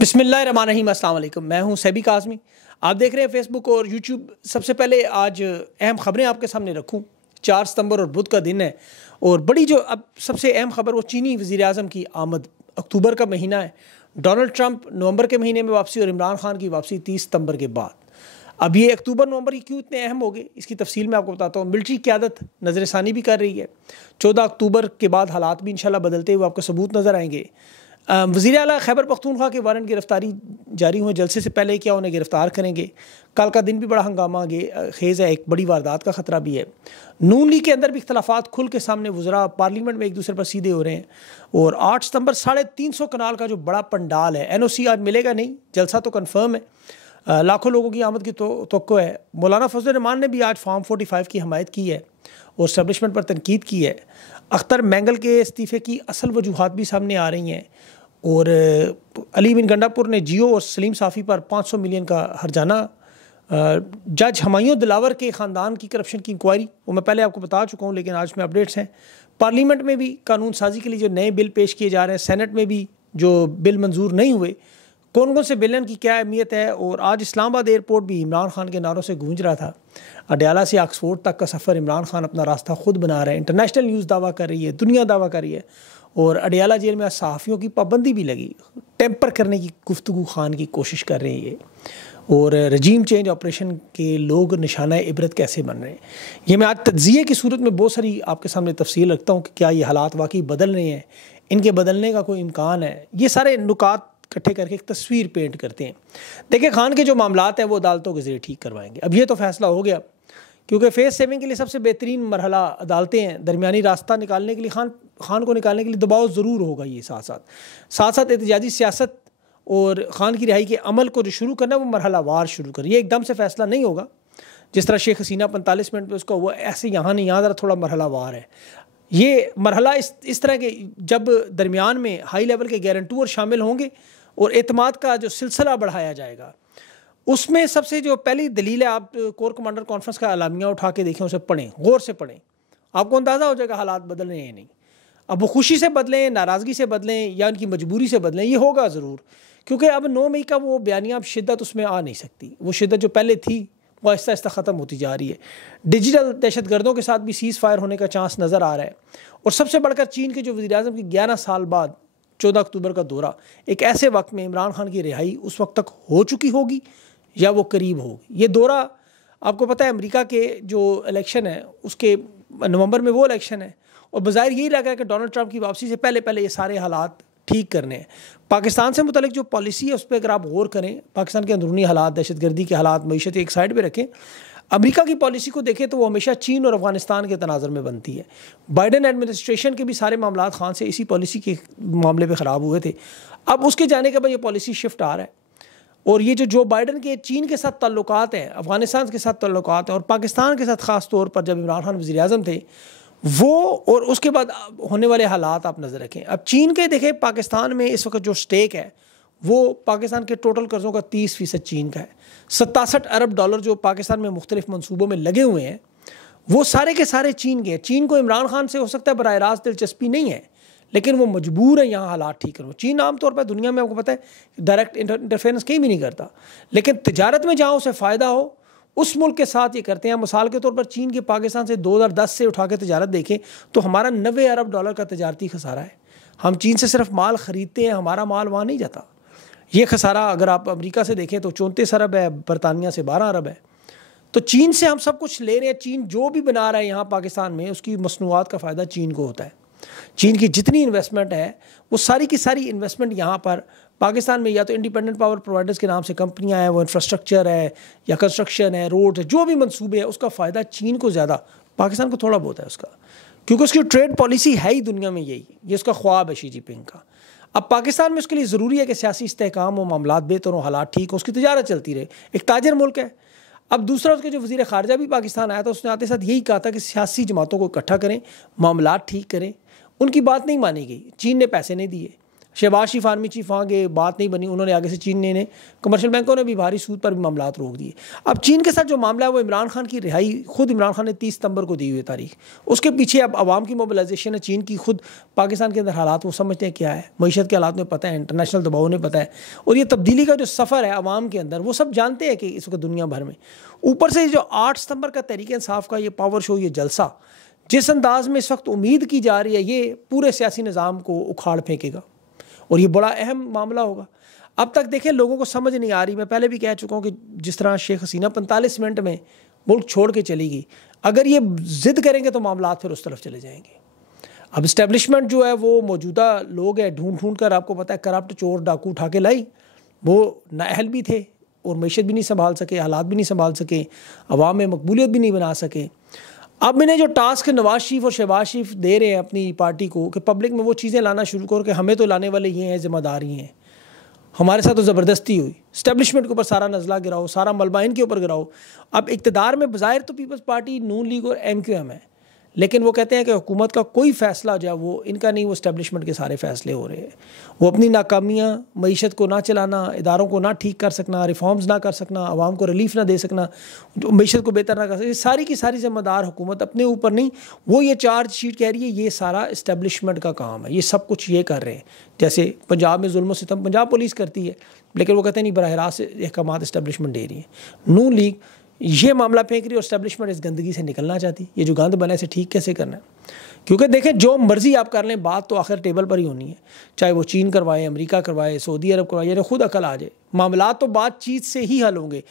बिस्मिल्लाहिर्रहमानिर्रहीम, अस्सलाम वालेकुम। मैं हूं सैबी काज़मी। आप देख रहे हैं फेसबुक और यूट्यूब। सबसे पहले आज अहम ख़बरें आपके सामने रखूं। 4 सितंबर और बुध का दिन है और बड़ी जो अब सबसे अहम खबर वो चीनी वज़ीर आज़म की आमद। अक्टूबर का महीना है, डोनाल्ड ट्रंप नवंबर के महीने में वापसी और इमरान खान की वापसी 30 सितंबर के बाद। अब ये अक्टूबर नवंबर ये क्यों इतने अहम हो गए, इसकी तफसील मैं आपको बताता हूँ। मिलिट्री क़यादत नज़रसानी भी कर रही है। 14 अक्टूबर के बाद हालात भी इंशाल्लाह बदलते हुए आपको सबूत नज़र आएंगे। वज़ीर आला खैबर पख्तूनख्वा के वारंट गिरफ्तारी जारी हुए, जलसे से पहले क्या उन्हें गिरफ्तार करेंगे। कल का दिन भी बड़ा हंगामा खेज़ है, एक बड़ी वारदात का ख़तरा भी है। नून लीग के अंदर भी इख्तलाफात खुल के सामने वज़रा पार्लियामेंट में एक दूसरे पर सीधे हो रहे हैं। और 8 सितंबर 350 कनाल का जो बड़ा पंडाल है, NOC आज मिलेगा नहीं, जलसा तो कन्फर्म है। लाखों लोगों की आमद की तवक्को है। मौलाना फजल रहमान ने भी आज फॉर्म 45 की हमायत की है और एस्टेब्लिशमेंट पर तनकीद की है। अख्तर मैंगल के इस्तीफ़े की असल वजूहात भी सामने आ रही हैं। और अली बिन गंडापुर ने जियो और सलीम साफ़ी पर 500 मिलियन का हर्जाना। जज हमायूं दिलावर के ख़ानदान की करप्शन की इंक्वायरी, वो मैं पहले आपको बता चुका हूँ, लेकिन आज में अपडेट्स हैं। पार्लियामेंट में भी कानून साजी के लिए जो नए बिल पेश किए जा रहे हैं, सेनेट में भी जो बिल मंजूर नहीं हुए, कौन कौन से बिलन की क्या अहमियत है। और आज इस्लामाबाद एयरपोर्ट भी इमरान खान के नारों से गूंज रहा था। अडयाला से ऑक्सफोर्ड तक का सफ़र इमरान खान अपना रास्ता खुद बना रहे हैं। इंटरनेशनल न्यूज़ दावा कर रही है, दुनिया दावा कर रही है। और अडयाला जेल में सहाफ़ियों की पाबंदी भी लगी, टेम्पर करने की गुफ्तगू खान की कोशिश कर रहे हैं ये। और रजीम चेंज ऑपरेशन के लोग निशाना इबरत कैसे बन रहे हैं, ये मैं आज तज्ज़िये की सूरत में बहुत सारी आपके सामने तफसील रखता हूँ कि क्या ये हालात वाकई बदल रहे हैं, इनके बदलने का कोई इम्कान है। ये सारे नुकात इकट्ठे करके एक तस्वीर पेंट करते हैं। देखिए, खान के जो मामलात हैं वो अदालतों के ज़रिए ठीक करवाएंगे। अब ये तो फैसला हो गया, क्योंकि फेस सेविंग के लिए सबसे बेहतरीन मरहला अदालतें हैं। दरमियानी रास्ता निकालने के लिए खान को निकालने के लिए दबाव ज़रूर होगा। ये साथ साथ एहतजाजी सियासत और खान की रिहाई के अमल को जो शुरू करना है वो मरहला वार शुरू करें। ये एकदम से फैसला नहीं होगा जिस तरह शेख हसीना 45 मिनट में उसका हुआ, ऐसे यहाँ नहीं, यहाँ ज़रा थोड़ा मरहला वार है। ये मरहला इस तरह के जब दरमियान में हाई लेवल के गारंटूर शामिल होंगे और एतमाद का जो सिलसिला बढ़ाया जाएगा, उसमें सबसे जो पहली दलील है, आप कोर कमांडर कॉन्फ्रेंस का अलामिया उठा के देखें, उसे पढ़ें, गौर से पढ़ें, आपको अंदाज़ा हो जाएगा हालात बदल रहे हैं नहीं। अब वो खुशी से बदलें, नाराज़गी से बदलें या उनकी मजबूरी से बदलें, ये होगा ज़रूर। क्योंकि अब 9 मई का वो बयानिया, अब शिद्दत उसमें आ नहीं सकती। वो शिद्दत जो पहले थी वो आहिस्ता आहिस्ता ख़त्म होती जा रही है। डिजिटल दहशत गर्दों के साथ भी सीज़ फायर होने का चांस नज़र आ रहा है। और सबसे बढ़कर चीन के जो वज़ीर आज़म की 11 साल बाद 14 अक्टूबर का दौरा, एक ऐसे वक्त में इमरान खान की रिहाई उस वक्त तक हो चुकी होगी या वो करीब होगी। ये दौरा, आपको पता है अमेरिका के जो इलेक्शन है उसके नवंबर में वो इलेक्शन है, और बज़ाहिर यही लग रहा है कि डोनाल्ड ट्रंप की वापसी से पहले पहले ये सारे हालात ठीक करने हैं। पाकिस्तान से मुतल्लिक जो पॉलिसी है उस पर अगर आप गौर करें, पाकिस्तान के अंदरूनी हालात, दहशतगर्दी के हालात, मईशत एक साइड पर रखें, अमेरिका की पॉलिसी को देखें तो वो हमेशा चीन और अफगानिस्तान के तनाज़ुर में बनती है। बाइडन एडमिनिस्ट्रेशन के भी सारे मामलात खान से इसी पॉलिसी के मामले पे ख़राब हुए थे। अब उसके जाने के बाद ये पॉलिसी शिफ्ट आ रहा है। और ये जो बाइडन के चीन के साथ ताल्लुकात हैं, अफगानिस्तान के साथ ताल्लुकात हैं और पाकिस्तान के साथ ख़ास तौर पर जब इमरान खान वज़ीर आज़म थे वो, और उसके बाद होने वाले हालात आप नज़र रखें। अब चीन के देखें, पाकिस्तान में इस वक्त जो स्टेक है वो पाकिस्तान के टोटल कर्ज़ों का 30% चीन का है। 67 अरब डॉलर जो पाकिस्तान में मुख्तलिफ मनसूबों में लगे हुए हैं वो सारे के सारे चीन के हैं। चीन को इमरान खान से हो सकता है बराह रास्त दिलचस्पी नहीं है, लेकिन वो मजबूर है यहाँ हालात ठीक करो। चीन आमतौर पर दुनिया में आपको पता है डायरेक्ट इंटरफेरेंस कहीं भी नहीं करता, लेकिन तिजारत में जहाँ उसे फ़ायदा हो उस मुल्क के साथ ये करते हैं। मिसाल के तौर पर चीन के पाकिस्तान से 2010 से उठा के तिजारत देखें तो हमारा 90 अरब डॉलर का तिजारती खसारा है। हम चीन से सिर्फ माल ख़रीदते हैं, हमारा माल वहाँ नहीं जाता। ये खसारा अगर आप अमेरिका से देखें तो 34 अरब है, बरतानिया से 12 अरब है। तो चीन से हम सब कुछ ले रहे हैं। चीन जो भी बना रहा है यहाँ पाकिस्तान में, उसकी मसनूआत का फ़ायदा चीन को होता है। चीन की जितनी इन्वेस्टमेंट है वो सारी की सारी इन्वेस्टमेंट यहाँ पर पाकिस्तान में या तो इंडिपेंडेंट पावर प्रोवाइडर्स के नाम से कंपनियां हैं, वो इंफ्रास्ट्रक्चर है या कंस्ट्रक्शन है, रोड है, जो भी मंसूबे हैं, उसका फ़ायदा चीन को ज़्यादा, पाकिस्तान को थोड़ा बहुत है उसका, क्योंकि उसकी ट्रेड पॉलिसी है ही दुनिया में यही, ये उसका ख्वाब है शी जिनपिंग का। अब पाकिस्तान में उसके लिए ज़रूरी है कि सियासी इस्तेहकाम हो, मामलात बेहतर हो, हालात ठीक हो, उसकी तिजारत चलती रहे। एक ताजर मुल्क है। अब दूसरा, उसके जो वज़ीर ख़ारजा भी पाकिस्तान आया था, उसने आते साथ यही कहा था कि सियासी जमातों को इकट्ठा करें, मामलात ठीक करें। उनकी बात नहीं मानी गई, चीन ने पैसे नहीं दिए, शहबाज शरीफ आर्मी चीफ वहाँ गए, बात नहीं बनी, उन्होंने आगे से चीन ने कमर्शियल बैंकों ने भी भारी सूद पर भी मामला रोक दिए। अब चीन के साथ जो मामला है वो इमरान खान की रिहाई खुद इमरान खान ने 30 सितंबर को दी हुई तारीख, उसके पीछे अब आवाम की मोबिलाइजेशन है। चीन की खुद पाकिस्तान के अंदर हालात वो समझते हैं क्या है, मईशत के हालात में पता है, इंटरनेशनल दबाव ने पता है, और ये तब्दीली का जो सफ़र है आवाम के अंदर वो सब जानते हैं कि इस वक्त दुनिया भर में। ऊपर से जो 8 सितंबर का तहरीक इंसाफ का ये पावर शो, ये जलसा जिस अंदाज में इस वक्त उम्मीद की जा रही है, ये पूरे सियासी निज़ाम को उखाड़ फेंकेगा और ये बड़ा अहम मामला होगा। अब तक देखें लोगों को समझ नहीं आ रही, मैं पहले भी कह चुका हूँ कि जिस तरह शेख हसीना 45 मिनट में मुल्क छोड़ के चली गई, अगर ये ज़िद करेंगे तो मामला फिर उस तरफ चले जाएंगे। अब इस्टेब्लिशमेंट जो है वो मौजूदा लोग है, ढूंढ ढूंढ कर आपको पता है करप्ट चोर डाकू उठा के लाई, वो नाअहल भी थे और मैशत भी नहीं संभाल सके, हालात भी नहीं संभाल सके, अवाम में मकबूलियत भी नहीं बना सके। अब इन्हें जो टास्क नवाज शरीफ और शहबाज शरीफ दे रहे हैं अपनी पार्टी को कि पब्लिक में वो चीज़ें लाना शुरू करो कि हमें तो लाने वाले ये हैं, जिम्मेदार ही हैं, हमारे साथ तो ज़बरदस्ती हुई, इस्टेब्लिशमेंट के ऊपर सारा नज़ला गिराओ, सारा मलबा इनके ऊपर गिराओ। अब इक़्तिदार में बज़ाहिर तो पीपल्स पार्टी, नून लीग और MQM है, लेकिन वो कहते हैं कि हुकूमत का कोई फ़ैसला जो है वो इनका नहीं, वो इस्टेब्लिशमेंट के सारे फ़ैसले हो रहे हैं। वो अपनी नाकामियाँ, मईशत को ना चलाना, इदारों को ना ठीक कर सकना, रिफॉर्म्स ना कर सकना, आवाम को रिलीफ ना दे सकना, मईशत को बेहतर ना कर सकना, सारी की सारी ज़िम्मेदार हुकूमत अपने ऊपर नहीं, वो ये चार्ज शीट कह रही है ये सारा इस्टेब्लिशमेंट का काम है, ये सब कुछ ये कर रहे हैं। जैसे पंजाब में जुल्म सितम पंजाब पुलिस करती है, लेकिन वो कहते हैं नहीं, बराह रास्त अहकामात इस्टेब्लिशमेंट दे रही है। नून लीग ये मामला फेंक रही है और इस्टेब्लिशमेंट इस गंदगी से निकलना चाहती, ये जो गंद बना है इसे ठीक कैसे करना है। क्योंकि देखें जो मर्जी आप कर लें, बात तो आखिर टेबल पर ही होनी है, चाहे वो चीन करवाए, अमेरिका करवाए, सऊदी अरब करवाए, या खुद अकल आ जाए, मामला तो बातचीत से ही हल होंगे।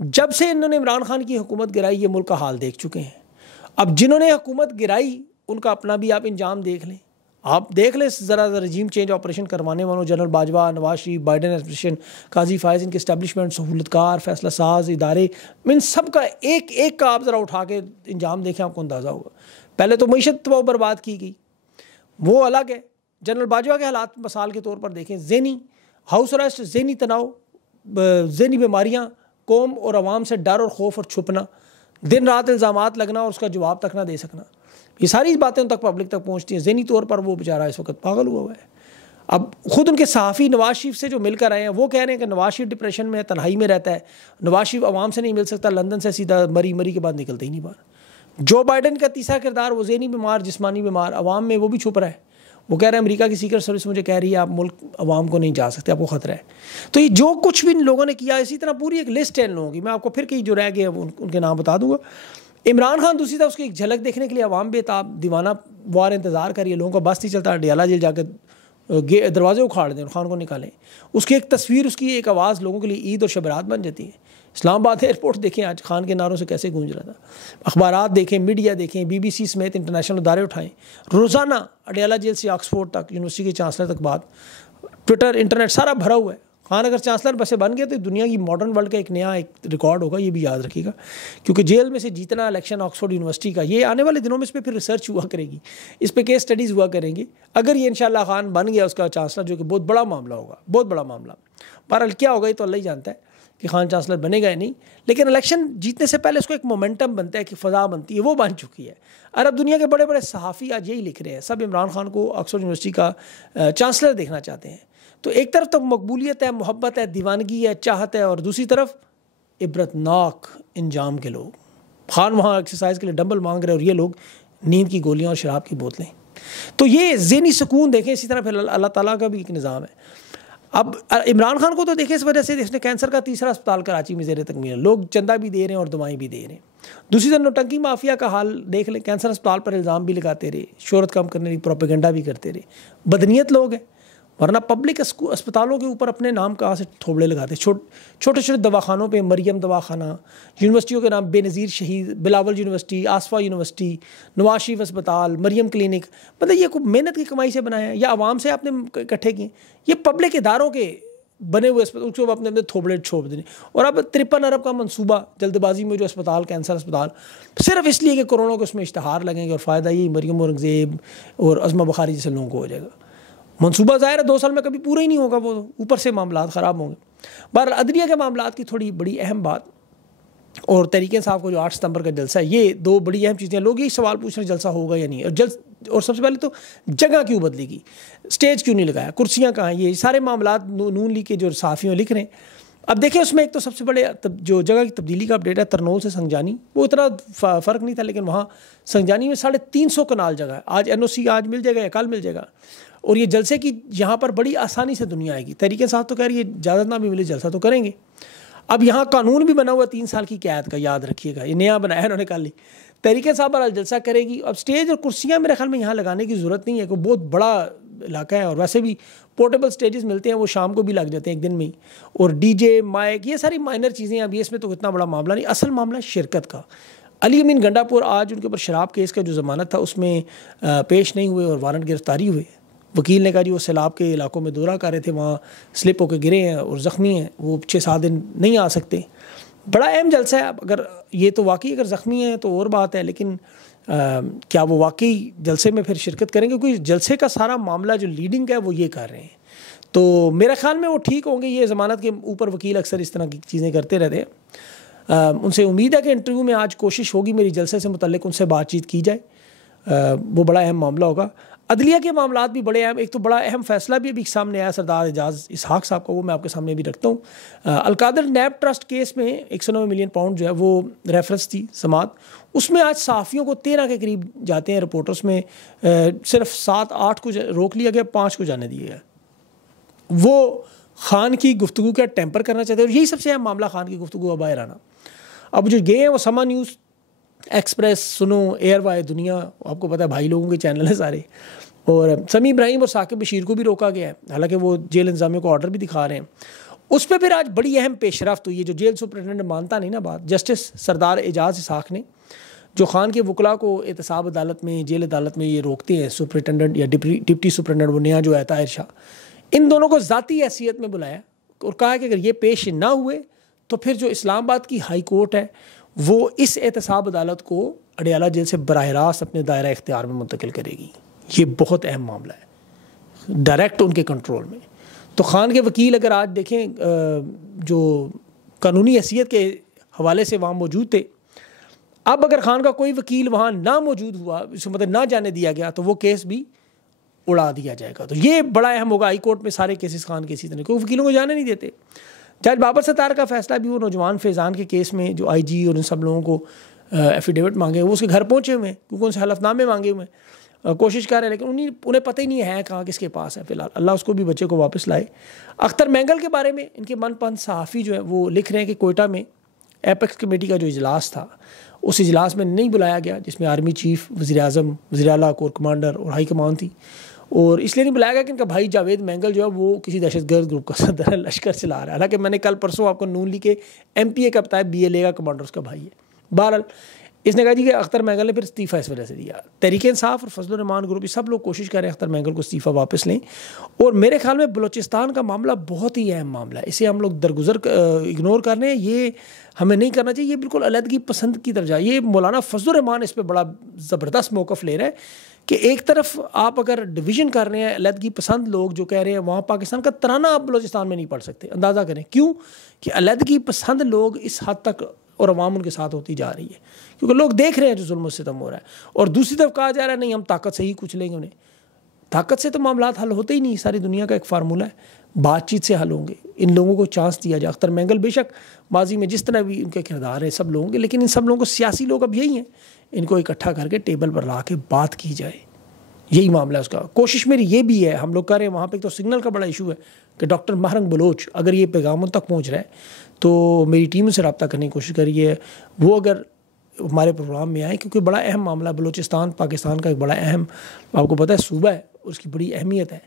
जब से इन्होंने इमरान खान की हुकूमत गिराई, ये मुल्क का हाल देख चुके हैं। अब जिन्होंने हुकूमत गिराई उनका अपना भी आप इंजाम देख लें, आप देख लें ज़रा रजीम चेंज ऑपरेशन करवाने वालों, general Bajwa, Nawaz Sharif, Biden administration, काजी फायज़, इनके इस्टेब्लिशमेंट, सहूलतकार, फैसला साज इदारे, इन सब का एक एक का आप ज़रा उठा के इंजाम देखें, आपको अंदाज़ा होगा। पहले तो मईशत तो बर्बाद की गई, वो अलग है। जनरल बाजवा के हालात मिसाल के तौर पर देखें, ज़हनी हाउस अरेस्ट, ज़हनी तनाव, ज़हनी बीमारियाँ, कौम और आवाम से डर और खौफ और छुपना, दिन रात इल्ज़ामात लगना और उसका जवाब तक ना दे सकना, ये सारी बातें उन तक पब्लिक तक पहुंचती हैं। ज़हनी तौर पर वो बेचारा इस वक्त पागल हुआ हुआ है। अब खुद उनके सहाफ़ी नवाज शरीफ से जो मिलकर आए हैं वो कह रहे हैं कि नवाज शरीफ डिप्रेशन में, तन्हाई में रहता है, नवाज शरीफ आवाम से नहीं मिल सकता, लंदन से सीधा मरी के बाद निकलते ही नहीं बाहर। जो बाइडन का तीसरा किरदार, वो ज़हनी बीमार, जिस्मानी बीमार, आवाम में वो भी छुप रहा है। वो कह रहे हैं अमेरिका की सीक्रेट सर्विस मुझे कह रही है आप मुल्क आवाम को नहीं जा सकते, आपको ख़तरा है। तो ये जो कुछ भी इन लोगों ने किया, इसी तरह पूरी एक लिस्ट है इन लोगों की, मैं आपको फिर कई जो रह गए उनके नाम बता दूंगा। इमरान खान दूसरी तरफ उसकी एक झलक देखने के लिए आवाम बेताब दीवाना वार इंतज़ार करिए, लोगों का बस नहीं चलता, डियाला जेल जाकर दरवाजे उखाड़ दें, खान को निकालें, उसकी एक तस्वीर, उसकी एक आवाज़ लोगों के लिए ईद और शबरात बन जाती है। इस्लामाबाद एयरपोर्ट देखें आज खान के नारों से कैसे गूंज रहा था, अखबारात देखें, मीडिया देखें, BBC समेत इंटरनेशनल इदारे उठाएँ, रोज़ाना अडियाला जेल से ऑक्सफोर्ड तक, यूनिवर्सिटी के चांसलर तक बात, ट्विटर, इंटरनेट सारा भरा हुआ है। खान अगर चांसलर बसे बन गए तो दुनिया की मॉडर्न वर्ल्ड का एक नया एक रिकॉर्ड होगा, ये भी याद रखिएगा। क्योंकि जेल में से जीतना इलेक्शन ऑक्सफोर्ड यूनिवर्सिटी का, ये आने वाले दिनों में इस पर फिर रिसर्च हुआ करेगी, इस पर केस स्टडीज़ हुआ करेंगी। अगर ये इंशाल्लाह खान बन गया उसका चांसलर, जो कि बहुत बड़ा मामला होगा, बहुत बड़ा मामला। बहरहाल क्या होगा ये तो अल्लाह ही जानता है कि खान चांसलर बनेगा या नहीं, लेकिन इलेक्शन जीतने से पहले उसको एक मोमेंटम बनता है कि फ़ज़ा बनती है, वो बन चुकी है। अरब दुनिया के बड़े बड़े सहाफ़ी आज यही लिख रहे हैं, सब इमरान खान को ऑक्सफोर्ड यूनिवर्सिटी का चांसलर देखना चाहते हैं। तो एक तरफ तो मकबूलियत है, मोहब्बत है, दीवानगी है, चाहत है, और दूसरी तरफ इबरतनाक इंजाम के लोग। खान वहाँ एक्सरसाइज के लिए डंबल मांग रहे हैं और ये लोग नींद की गोलियाँ और शराब की बोतलें। तो ये ज़हनी सुकून देखें, इसी तरह फिर अल्लाह ताला का भी एक निज़ाम है। अब इमरान खान को तो देखें इस वजह से, इसने कैंसर का तीसरा अस्पताल कराची में ज़ेर तकमील, लोग चंदा भी दे रहे हैं और दवाएँ भी दे रहे हैं। दूसरी तरफ नौटंकी माफिया का हाल देख लें, कैंसर अस्पताल पर इल्ज़ाम भी लगाते रहे, शोहरत कम करने की प्रोपेगेंडा भी करते रहे, बदनीयत लोग हैं। वरना पब्लिक अस्पतालों के ऊपर अपने नाम कहाँ से थोबड़े लगाते, छोटे छोटे दवाखानों पे मरियम दवाखाना, यूनिवर्सिटियों के नाम बेनज़ीर शहीद, बिलावल यूनिवर्सिटी, आसफा यूनिवर्सिटी, नवाज शरीफ अस्पताल, मरियम क्लिनिक, मतलब ये कोई मेहनत की कमाई से बनाया है या आवाम से आपने इकट्ठे किए? ये पब्लिक इदारों के बने हुए अस्पताल, उसको अपने अपने थोबड़े छोड़ देने। और अब 53 अरब का मंसूबा जल्दबाजी में जो अस्पताल, कैंसर अस्पताल, सिर्फ इसलिए कि कोरोना को उसमें इश्तहार लगेंगे और फ़ायदा यही मरियम औरंगज़ेब और अज़मा बुखारी जैसे लोगों को हो जाएगा। मंसूबा ज़ाहिर है 2 साल में कभी पूरा ही नहीं होगा, वो ऊपर से मामला ख़राब होंगे। बहरहाल अदलिया के मामला की थोड़ी बड़ी अहम बात, और तहरीक इंसाफ को जो 8 सितंबर का जलसा है, ये 2 बड़ी अहम चीज़ें। लोग यही सवाल पूछ रहे हैं जलसा होगा या नहीं, और और सबसे पहले तो जगह क्यों बदली गई, स्टेज क्यों नहीं लगाया, कुर्सियाँ कहाँ, ये सारे मामला नून लीग के जो सहाफ़ियों लिख रहे हैं। अब देखिए उसमें एक तो सबसे बड़े जो जगह की तब्दीली का अपडेट है, तरनोल से संगजानी, वो इतना फ़र्क नहीं था, लेकिन वहाँ संगजानी में 350 कनाल जगह है। आज NOC आज मिल जाएगा या कल मिल जाएगा। और ये जलसे की यहाँ पर बड़ी आसानी से दुनिया आएगी। तहरीक इंसाफ तो कह रही है इजाज़त ना भी मिले जलसा तो करेंगे। अब यहाँ कानून भी बना हुआ 3 साल की कैद का, याद रखिएगा, ये नया बनाया उन्होंने कल ही। तहरीक इंसाफ पर जलसा करेगी। अब स्टेज और कुर्सियाँ मेरे ख्याल में यहाँ लगाने की ज़रूरत नहीं है, कोई बहुत बड़ा इलाका है, और वैसे भी पोर्टेबल स्टेजेस मिलते हैं, वो शाम को भी लग जाते हैं एक दिन में ही। और DJ माइक, ये सारी माइनर चीज़ें, अब ये इसमें तो इतना बड़ा मामला नहीं। असल मामला शिरकत का। अली अमीन गंडापुर आज उनके ऊपर शराब केस का जो ज़मानत था उसमें पेश नहीं हुए और वारंट गिरफ्तारी हुए। वकील ने कहा जी वो सैलाब के इलाकों में दौरा कर रहे थे, वहाँ स्लिप होकर गिरे हैं और ज़ख्मी हैं, वो 6-7 दिन नहीं आ सकते। बड़ा अहम जलसा है। अगर ये तो वाकई अगर ज़ख्मी है तो और बात है, लेकिन क्या वो वाकई जलसे में फिर शिरकत करेंगे? क्योंकि जलसे का सारा मामला जो लीडिंग है वो ये कर रहे हैं, तो मेरे ख्याल में वो ठीक होंगे। ये ज़मानत के ऊपर वकील अक्सर इस तरह की चीज़ें करते रहते हैं। उनसे उम्मीद है कि इंटरव्यू में आज कोशिश होगी मेरी जलसे से मुतल्लिक उनसे बातचीत की जाए, वो बड़ा अहम मामला होगा। अदलिया के मामला भी बड़े अहम, एक तो बड़ा अहम फैसला भी अभी सामने आया सरदार एजाज इसहाक साहब का, वो मैं आपके सामने भी रखता हूँ। अलकादर नैब ट्रस्ट केस में 109 मिलियन पाउंड जो है वो रेफरेंस थी समात, उसमें आज सहाफ़ियों को 13 के करीब जाते हैं रिपोर्टर्स में, सिर्फ 7-8 को रोक लिया गया, 5 को जाने दिया गया। वो खान की गुफ्तगू का टेम्पर करना चाहते हैं, और यही सबसे अहम मामला खान की गुफ्तगू अब राना। अब जो गए हैं वो समा न्यूज़, एक्सप्रेस, सुनो, एयरवाई, दुनिया, आपको पता है भाई लोगों के चैनल हैं सारे, और समी इब्राहिम और साकिब बशीर को भी रोका गया है, हालांकि वो जेल इंतजामिया को ऑर्डर भी दिखा रहे हैं। उस पर फिर आज बड़ी अहम पेशरफ्त हुई है, जो जेल सुपरिटेंडेंट मानता नहीं ना बात, जस्टिस सरदार एजाज इसहाक ने, जो खान के वकला को एहतसाब अदालत में, जेल अदालत में ये रोकते हैं, सुपरिटेंडेंट या डिप्टी सुपरिटेंडेंट, वो नया जो है ताहिर शाह, इन दोनों को ज़ाती हैसियत में बुलाया और कहा कि अगर ये पेश ना हुए तो फिर जो इस्लामाबाद की हाई कोर्ट है वो इस एहतसाब अदालत को अडियाला जेल से बराह रास्त अपने दायरा इख्तियार में मुंतकिल करेगी। ये बहुत अहम मामला है, डायरेक्ट उनके कंट्रोल में। तो खान के वकील अगर आज देखें जो कानूनी हैसियत के हवाले से वहाँ मौजूद थे, अब अगर खान का कोई वकील वहाँ ना मौजूद हुआ, मतलब ना जाने दिया गया, तो वो केस भी उड़ा दिया जाएगा। तो ये बड़ा अहम होगा। हाई कोर्ट में सारे केसेस खान के इसी तरह, कोई वकीलों को जाने नहीं देते। जज बाबर सत्तार का फैसला भी वो नौजवान फैज़ान के केस में जो IG और इन सब लोगों को एफिडेविट मांगे, वो उसके घर पहुँचे हुए हैं, क्योंकि उनसे हलफनामे मांगे हुए हैं, कोशिश कर रहे हैं, लेकिन उन्हें पता ही नहीं है कहाँ किसके पास है। फिलहाल अल्लाह उसको भी बच्चे को वापस लाए। अख्तर मैंगल के बारे में इनके मनपसंद सहाफ़ी जो है वो लिख रहे हैं कि कोयटा में एपेक्स कमेटी का जो इजलास था, उस इजलास में नहीं बुलाया गया, जिसमें आर्मी चीफ, वज़ीर-ए-आज़म, वज़ीर-ए-आला, कोर कमांडर और हाई कमान थी, और इसलिए नहीं बुलाया गया कि इनका भाई जावेद मैंगल जो है वो किसी दहशतगर्द ग्रुप का सदर है, लश्कर चला रहा है। हालांकि मैंने कल परसों आपको नून लीग के MPA का बताया, BLA का कमांडर उसका भाई है। बहरहाल इसने कहा जी कि अख्तर मैंगल ने फिर इस्तीफ़ा इस वजह से दिया। तहरीक इंसाफ और फजल रहमान ग्रुप, ये सब लोग कोशिश कर रहे हैं अख्तर मैंगल को इस्तीफ़ा वापस लें। और मेरे ख्याल में बलूचिस्तान का मामला बहुत ही अहम मामला है, इसे हम लोग दरगुजर इग्नोर कर रहे हैं, ये हमें नहीं करना चाहिए। ये बिल्कुल अलहदगी पसंद की तरफ जाए। ये मौलाना फजल रहमान इस पर बड़ा ज़बरदस्त मौक़िफ़ ले रहा है कि एक तरफ आप अगर डिवीज़न कर रहे हैं, अलहदगी पसंद लोग जो कह रहे हैं वहाँ पाकिस्तान का तराना आप बलूचिस्तान में नहीं पढ़ सकते। अंदाज़ा करें क्यों, कि अलहदगी पसंद लोग इस हद तक और अवाम उनके साथ होती जा रही है, क्योंकि लोग देख रहे हैं जो जुल्म सितम हो रहा है। और दूसरी तरफ कहा जा रहा है नहीं हम ताकत से ही कुछ लेंगे उन्हें। ताकत से तो मामला हल होते ही नहीं, सारी दुनिया का एक फार्मूला है, बातचीत से हल होंगे। इन लोगों को चांस दिया जाए। अख्तर मैंगल बेशक माजी में जिस तरह भी उनके किरदार है सब लोगों के, लेकिन इन सब लोगों को सियासी लोग अब यही हैं, इनको इकट्ठा करके टेबल पर ला के बात की जाए, यही मामला है उसका। कोशिश मेरी ये भी है, हम लोग कर रहे हैं वहाँ पे, तो सिग्नल का बड़ा इशू है कि डॉक्टर महरंग बलोच अगर ये पैगाम तक पहुँच रहा है तो मेरी टीम से रब्ता करने की कोशिश करिए, वो अगर हमारे प्रोग्राम में आए, क्योंकि बड़ा अहम मामला। बलूचिस्तान पाकिस्तान का एक बड़ा अहम, आपको पता है, सूबा है, उसकी बड़ी अहमियत है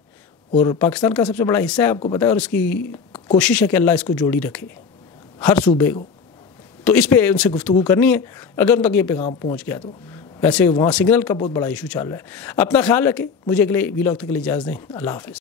और पाकिस्तान का सबसे बड़ा हिस्सा है, आपको पता है, और उसकी कोशिश है कि अल्लाह इसको जोड़ी रखे हर सूबे को। तो इस पर उनसे गुफ्तगू करनी है अगर उन तक ये पैगाम पहुँच गया तो। वैसे वहाँ सिग्नल का बहुत बड़ा इशू चल रहा है। अपना ख्याल रखें, मुझे अगले वीलॉग तक के लिए इजाज़त दें। अल्लाह हाफ़िज़।